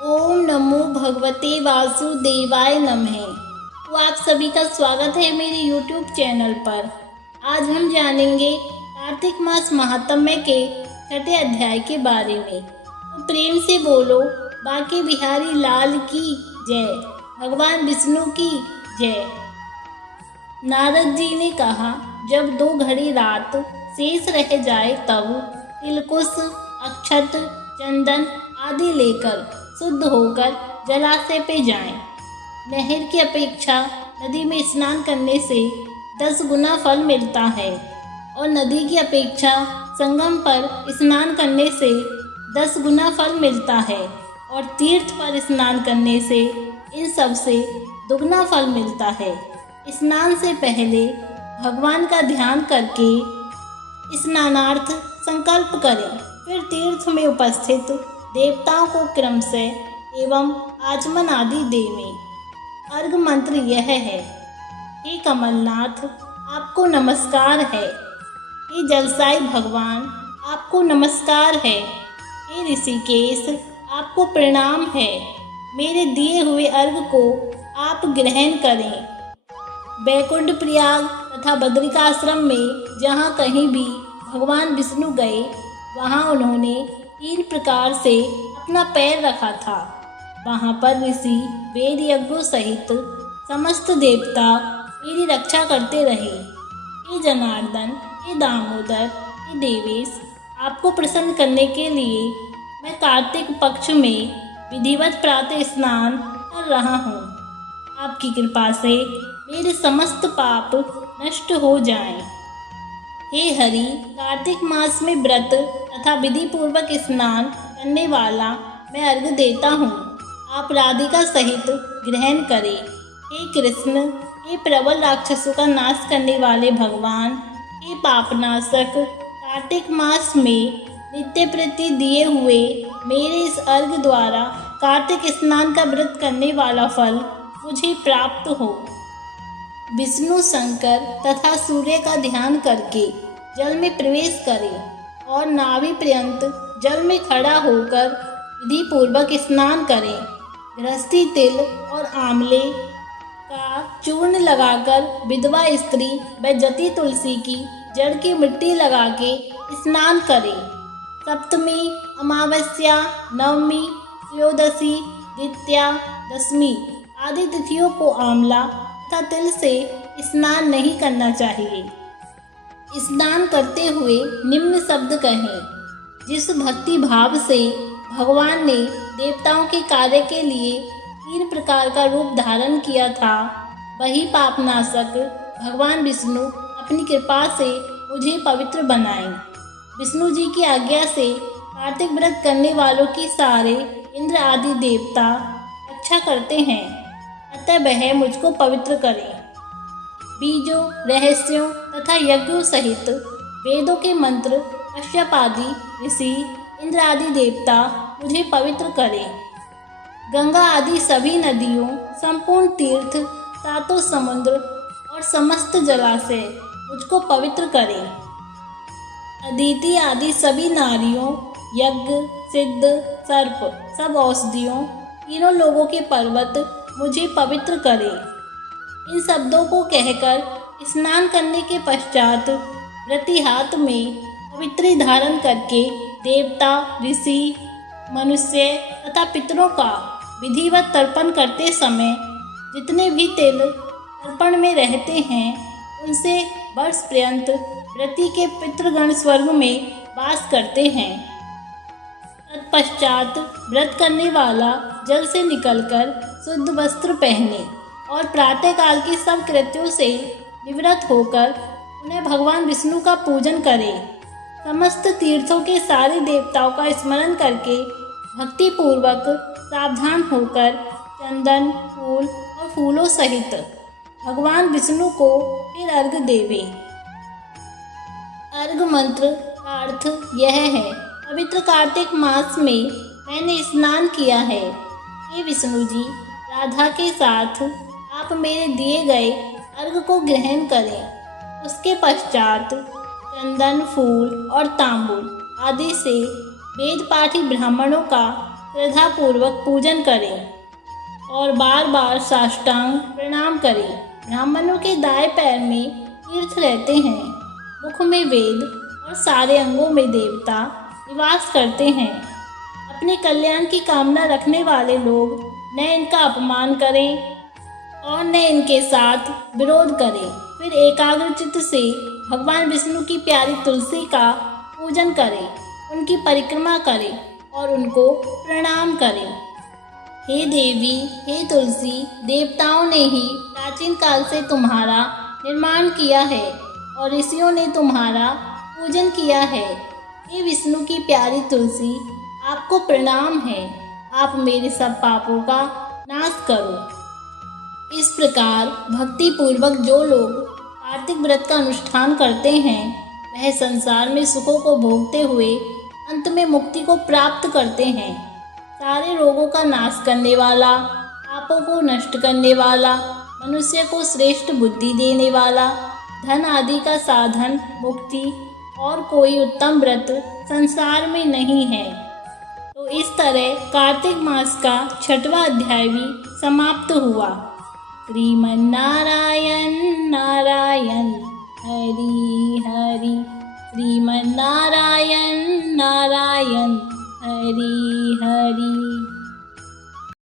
ओम नमो भगवते वासुदेवाय नमः। तो आप सभी का स्वागत है मेरे YouTube चैनल पर। आज हम जानेंगे कार्तिक मास महात्म्य के छठे अध्याय के बारे में। तो प्रेम से बोलो बांके बिहारी लाल की जय, भगवान विष्णु की जय। नारद जी ने कहा, जब 2 घड़ी रात शेष रह जाए तब तिलकुश, अक्षत, चंदन आदि लेकर शुद्ध होकर जलाशय पे जाएं। नहर की अपेक्षा नदी में स्नान करने से 10 गुना फल मिलता है और नदी की अपेक्षा संगम पर स्नान करने से 10 गुना फल मिलता है और तीर्थ पर स्नान करने से इन सब से दुगना फल मिलता है। स्नान से पहले भगवान का ध्यान करके स्नानार्थ संकल्प करें, फिर तीर्थ में उपस्थित देवताओं को क्रम से एवं आचमन आदि देवें। अर्घ मंत्र यह है, हे कमलनाथ आपको नमस्कार है, हे जलसाई भगवान आपको नमस्कार है, हे ऋषिकेश आपको प्रणाम है। मेरे दिए हुए अर्घ को आप ग्रहण करें। बैकुंठ प्रयाग तथा बद्रिकाश्रम में जहाँ कहीं भी भगवान विष्णु गए वहाँ उन्होंने 3 प्रकार से अपना पैर रखा था। वहाँ पर ऋषि वेद यज्ञों सहित समस्त देवता मेरी रक्षा करते रहे। हे जनार्दन, हे दामोदर, हे देवेश, आपको प्रसन्न करने के लिए मैं कार्तिक पक्ष में विधिवत प्रातः स्नान कर रहा हूँ। आपकी कृपा से मेरे समस्त पाप नष्ट हो जाएं। हे हरि, कार्तिक मास में व्रत तथा विधि पूर्वक स्नान करने वाला मैं अर्घ देता हूँ। आप राधिका सहित ग्रहण करें। हे कृष्ण, हे प्रबल राक्षसों का नाश करने वाले भगवान, हे पापनाशक, कार्तिक मास में नित्य प्रति दिए हुए मेरे इस अर्घ द्वारा कार्तिक स्नान का व्रत करने वाला फल मुझे प्राप्त हो। विष्णु, शंकर तथा सूर्य का ध्यान करके जल में प्रवेश करें और नाभि पर्यंत जल में खड़ा होकर विधि पूर्वक स्नान करें। गृहस्थी तिल और आंवले का चूर्ण लगाकर विधवा स्त्री व जटी तुलसी की जड़ की मिट्टी लगा के स्नान करें। सप्तमी, अमावस्या, नवमी, त्रयोदशी, द्वितीया, दशमी आदि तिथियों को आंवला तथा तिल से स्नान नहीं करना चाहिए। स्नान करते हुए निम्न शब्द कहें, जिस भक्ति भाव से भगवान ने देवताओं के कार्य के लिए 3 प्रकार का रूप धारण किया था, वही पापनाशक भगवान विष्णु अपनी कृपा से मुझे पवित्र बनाएं। विष्णु जी की आज्ञा से कार्तिक व्रत करने वालों की सारे इंद्र आदि देवता रक्षा करते हैं, अतः वह मुझको पवित्र करें। बीजों, रहस्यों तथा यज्ञों सहित वेदों के मंत्र कश्यप आदि ऋषि, इंद्र आदि देवता मुझे पवित्र करें। गंगा आदि सभी नदियों, संपूर्ण तीर्थ, 7 समुद्र और समस्त जलाशय मुझको पवित्र करें। अदिति आदि सभी नारियों, यज्ञ, सिद्ध, सर्प, सब औषधियों, तीनों लोगों के पर्वत मुझे पवित्र करें। इन शब्दों को कहकर स्नान करने के पश्चात व्रती हाथ में पवित्री धारण करके देवता, ऋषि, मनुष्य तथा पितरों का विधिवत तर्पण करते समय जितने भी तिल तर्पण में रहते हैं उनसे वर्ष पर्यंत व्रती के पितृगण स्वर्ग में वास करते हैं। तत्पश्चात व्रत करने वाला जल से निकलकर शुद्ध वस्त्र पहने और प्रातःकाल के सब कृत्यों से निवृत्त होकर उन्हें भगवान विष्णु का पूजन करें। समस्त तीर्थों के सारे देवताओं का स्मरण करके भक्ति पूर्वक सावधान होकर चंदन, फूल और फूलों सहित भगवान विष्णु को फिर अर्घ देवे। अर्घ मंत्र का अर्थ यह है, पवित्र कार्तिक मास में मैंने स्नान किया है। हे विष्णु जी, राधा के साथ आप मेरे दिए गए अर्घ को ग्रहण करें। उसके पश्चात चंदन, फूल और तांबूल आदि से वेद पाठी ब्राह्मणों का श्रद्धापूर्वक पूजन करें और बार बार साष्टांग प्रणाम करें। ब्राह्मणों के दाएं पैर में तीर्थ रहते हैं, मुख में वेद और सारे अंगों में देवता निवास करते हैं। अपने कल्याण की कामना रखने वाले लोग न इनका अपमान करें और न इनके साथ विरोध करें। फिर एकाग्रचित्त से भगवान विष्णु की प्यारी तुलसी का पूजन करें, उनकी परिक्रमा करें और उनको प्रणाम करें। हे देवी, हे तुलसी, देवताओं ने ही प्राचीन काल से तुम्हारा निर्माण किया है और ऋषियों ने तुम्हारा पूजन किया है। हे विष्णु की प्यारी तुलसी, आपको प्रणाम है। आप मेरे सब पापों का नाश करो। इस प्रकार भक्ति पूर्वक जो लोग कार्तिक व्रत का अनुष्ठान करते हैं वह संसार में सुखों को भोगते हुए अंत में मुक्ति को प्राप्त करते हैं। सारे रोगों का नाश करने वाला, पापों को नष्ट करने वाला, मनुष्य को श्रेष्ठ बुद्धि देने वाला, धन आदि का साधन, मुक्ति और कोई उत्तम व्रत संसार में नहीं है। तो इस तरह कार्तिक मास का 6वां अध्याय भी समाप्त हुआ। श्रीमन्नारायण नारायण हरि हरि, श्रीमन्नारायण नारायण हरि हरि।